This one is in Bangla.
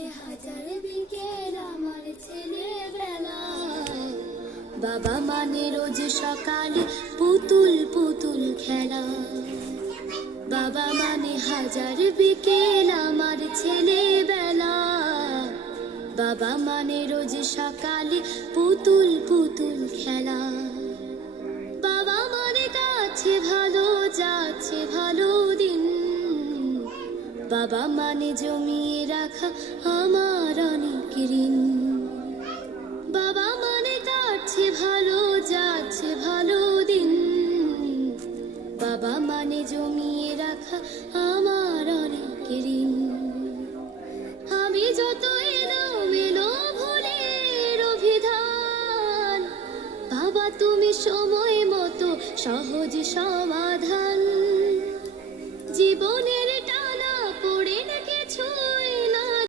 মানে হাজার বিকেল আমার ছেলেবেলা। বাবা মানে রোজ সকালে পুতুল পুতুল খেলা। বাবা মানে হাজার বিকেল আমার ছেলেবেলা। বাবা মানে রোজ সকালে পুতুল পুতুল খেলা। বাবা মানে কাছে ভালো যাচ্ছে ভালো দিন। বাবা মানে জমিয়ে রাখা আমার অনেক ঋণ। বাবা মানে কাটছে ভালো যাচ্ছে ভালো দিন। বাবা মানে জমিয়ে রাখা আমার অনেক ঋণ। আমি যত এলোমেলো ভুলের অভিধান, বাবা তুমি সময় মতো সহজ সমাধান। জীবনে